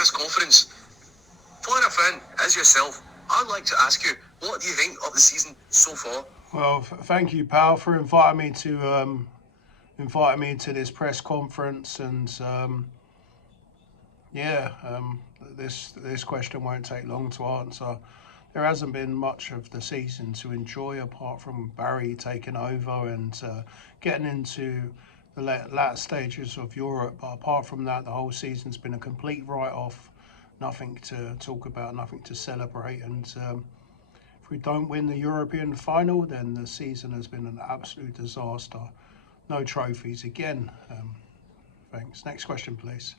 press conference. For a fan as yourself, I'd like to ask you, what do you think of the season so far? Well, thank you, pal, for inviting me to this press conference, and this question won't take long to answer. There hasn't been much of the season to enjoy apart from Barry taking over and getting into the latter stages of Europe. But apart from that, the whole season's been a complete write-off. Nothing to talk about, nothing to celebrate, and if we don't win the European final, then the season has been an absolute disaster. No trophies again. Thanks. Next question, please.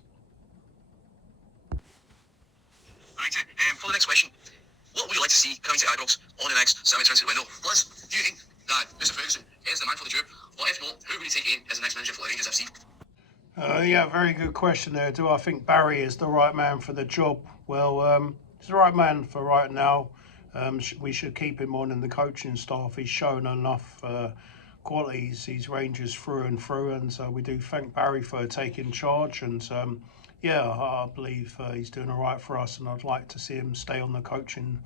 Right, for the next question, what would you like to see coming to Ibrox on the next summer transfer window? Plus, do you think that Mr. Ferguson is the man for the job? Or if not, who would you take in as the next manager for the Rangers FC? Yeah, very good question there. Do I think Barry is the right man for the job? Well, he's the right man for right now. We should keep him on in the coaching staff. He's shown enough qualities. He's Rangers through and through, and so we do thank Barry for taking charge. And I believe he's doing all right for us, and I'd like to see him stay on the coaching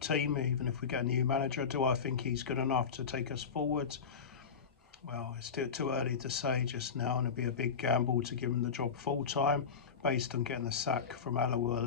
team, even if we get a new manager. Do I think he's good enough to take us forward? Well, it's still too early to say just now, and it'd be a big gamble to give him the job full time based on getting the sack from Alloa.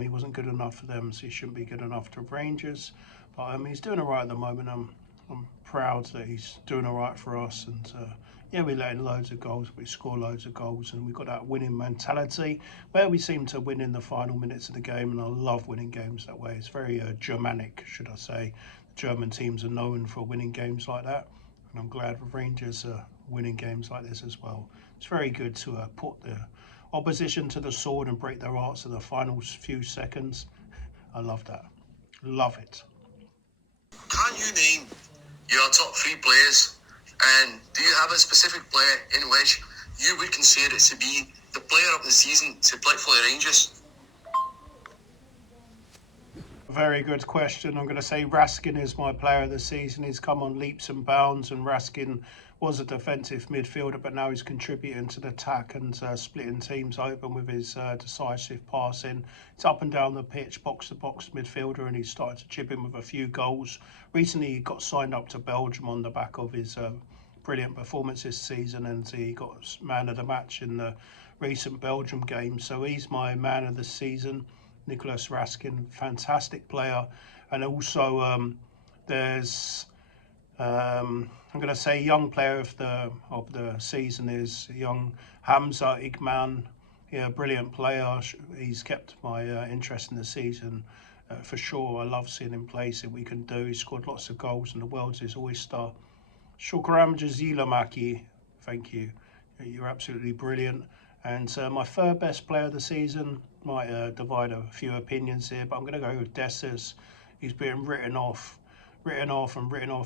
He wasn't good enough for them, so he shouldn't be good enough to Rangers. But he's doing all right at the moment. I'm proud that he's doing all right for us, and we let in loads of goals, we score loads of goals, and we've got that winning mentality where we seem to win in the final minutes of the game, and I love winning games that way. It's very Germanic, should I say. German teams are known for winning games like that, and I'm glad the Rangers are winning games like this as well. It's very good to put the opposition to the sword and break their hearts in the final few seconds. I love that. Love it. Can you name your top 3 players? And do you have a specific player in which you would consider it to be the player of the season to play for the Rangers? Very good question. I'm going to say Raskin is my player of the season. He's come on leaps and bounds, and Raskin was a defensive midfielder, but now he's contributing to the attack and splitting teams open with his decisive passing. It's up and down the pitch, box-to-box midfielder, and he's started to chip in with a few goals. Recently, he got signed up to Belgium on the back of his brilliant performance this season, and he got man of the match in the recent Belgium game. So he's my man of the season. Nicholas Raskin, fantastic player. And also there's I'm going to say young player of the season is young Hamza Igman. Yeah, brilliant player. He's kept my interest in the season for sure. I love seeing him play, see what he can do. He scored lots of goals, and the world's his oyster. Shukram Jazila Maki, thank you. You're absolutely brilliant. And my third best player of the season might divide a few opinions here, but I'm going to go with Dessers. He's been written off.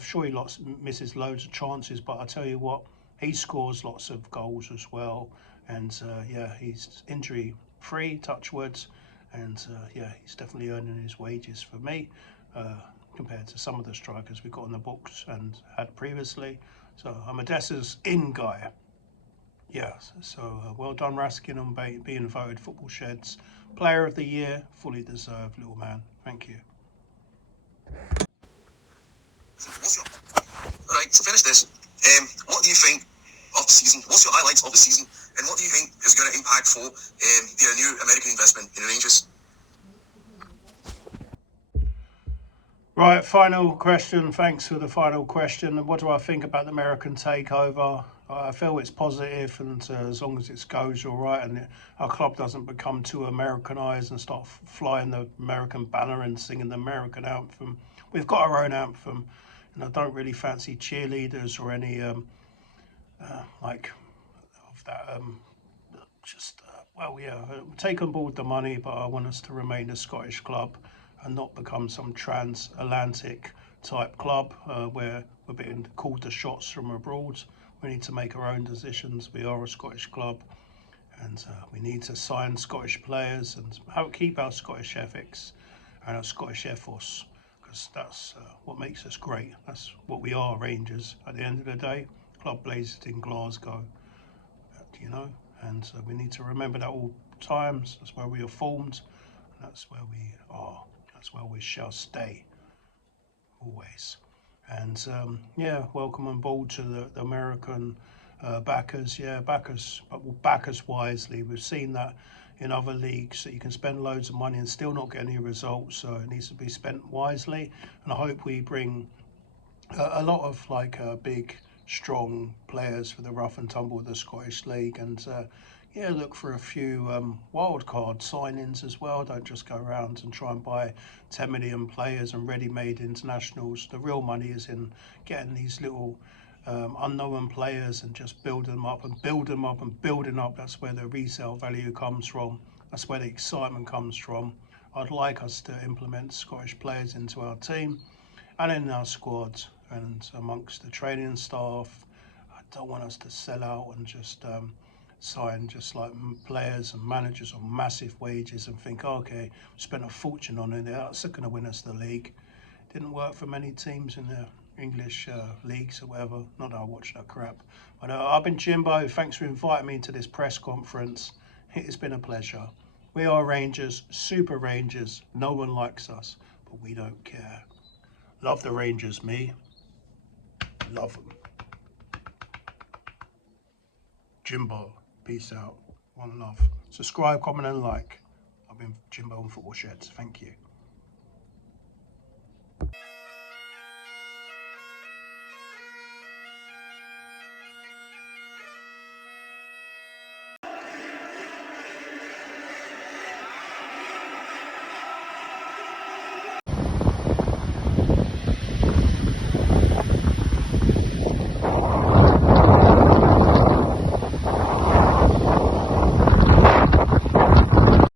Sure, he misses loads of chances, but I tell you what, he scores lots of goals as well. And he's injury free, touch words, and he's definitely earning his wages for me compared to some of the strikers we've got in the books and had previously. So I'm a Dessers in guy. Yeah, so well done, Raskin, on being voted Football Shedz Player of the Year. Fully deserved, little man. Thank you. Right, to finish this, what do you think of the season? What's your highlights of the season? And what do you think is going to impact for the new American investment in the Rangers? Right, final question. Thanks for the final question. What do I think about the American takeover? I feel it's positive, and as long as it goes all right and our club doesn't become too Americanized and start flying the American banner and singing the American anthem. We've got our own anthem, and I don't really fancy cheerleaders or any take on board the money, but I want us to remain a Scottish club and not become some transatlantic type club where we're being called the shots from abroad. We need to make our own decisions. We are a Scottish club, and we need to sign Scottish players and keep our Scottish ethics and our Scottish ethos, because that's what makes us great. That's what we are, Rangers. At the end of the day, club based in Glasgow, And we need to remember that all times. That's where we are formed. That's where we are. That's where we shall stay. Always. And yeah, welcome on board to the American backers. Yeah, backers, but we'll back us wisely. We've seen that in other leagues that you can spend loads of money and still not get any results. So it needs to be spent wisely. And I hope we bring a lot of big, strong players for the rough and tumble of the Scottish League. And yeah, look for a few wild card signings as well. Don't just go around and try and buy 10 million players and ready-made internationals. The real money is in getting these little unknown players and just building them up and build them up and building up. That's where the resale value comes from. That's where the excitement comes from. I'd like us to implement Scottish players into our team and in our squad and amongst the training staff. I don't want us to sell out and just sign just like players and managers on massive wages and think, okay, we spent a fortune on it, that's going to win us the league. Didn't work for many teams in the English leagues or whatever. Not that I watch that crap. But I've been Jimbo. Thanks for inviting me to this press conference. It's been a pleasure. We are Rangers, super Rangers. No one likes us, but we don't care. Love the Rangers, me. Love them. Jimbo, peace out. One love. Subscribe, comment and like. I've been Jimbo on Football Sheds. Thank you.